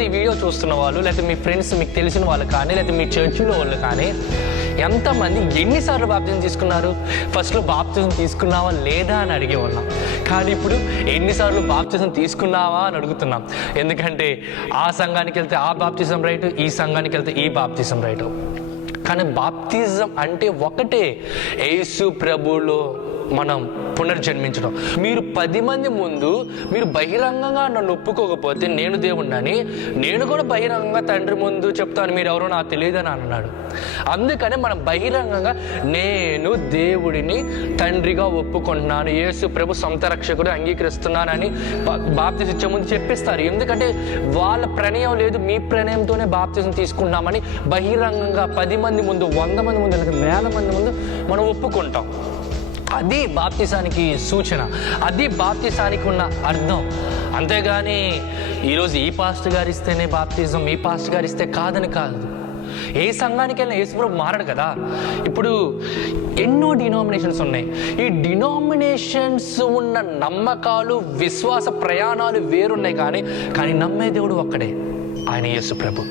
ఈరోజు ఈ వీడియో చూస్తున్న వాళ్ళు, లేకపోతే మీ ఫ్రెండ్స్, మీకు తెలిసిన వాళ్ళు కానీ, లేకపోతే మీ చర్చిలో వాళ్ళు కానీ ఎంతమంది ఎన్నిసార్లు బాప్తిజం తీసుకున్నారు? ఫస్ట్లో బాప్తిజం తీసుకున్నావా లేదా అని అడిగేవాళ్ళం, కానీ ఇప్పుడు ఎన్నిసార్లు బాప్తిజం తీసుకున్నావా అని అడుగుతున్నాం. ఎందుకంటే ఆ సంఘానికి వెళ్తే ఆ బాప్తిజం రైటు, ఈ సంఘానికి వెళ్తే ఈ బాప్తిజం రైటు. కానీ బాప్తిజం అంటే ఒకటే, యేసు ప్రభువులో మనం పునర్జన్మించడం. మీరు 10 మంది ముందు మీరు బహిరంగంగా నన్ను ఒప్పుకోకపోతే నేను దేవుణ్ణని, నేను కూడా బహిరంగంగా తండ్రి ముందు చెప్తాను మీరు ఎవరో నాకు తెలియదని అన్నాడు. అందుకనే మనం బహిరంగంగా నేను దేవుడిని తండ్రిగా ఒప్పుకుంటున్నాను, యేసు ప్రభు సొంత రక్షకుడు అంగీకరిస్తున్నానని బాప్తిజం ఇచ్చే ముందు చెప్పిస్తారు. ఎందుకంటే వాళ్ళ ప్రణయం లేదు, మీ ప్రణయంతోనే బాప్తిజం తీసుకున్నామని బహిరంగంగా 10 మంది ముందు, 100 మంది ముందు, లేదా 1000 మంది ముందు మనం ఒప్పుకుంటాం. అది బాప్తిసానికి సూచన, అది బాప్తిసానికి ఉన్న అర్థం. అంతేగాని ఈరోజు ఈ పాస్టర్ గారు ఇస్తేనే బాప్తిజం, ఈ పాస్టర్ గారు ఇస్తే కాదని కాదు. ఏ సంఘానికి వెళ్ళినా యేసుప్రభు మారడు కదా. ఇప్పుడు ఎన్నో డినామినేషన్స్ ఉన్నాయి. ఈ డినామినేషన్స్ ఉన్న నమ్మకాలు, విశ్వాస ప్రయాణాలు వేరున్నాయి, కానీ నమ్మే దేవుడు ఒక్కడే, ఆయన యేసుప్రభు.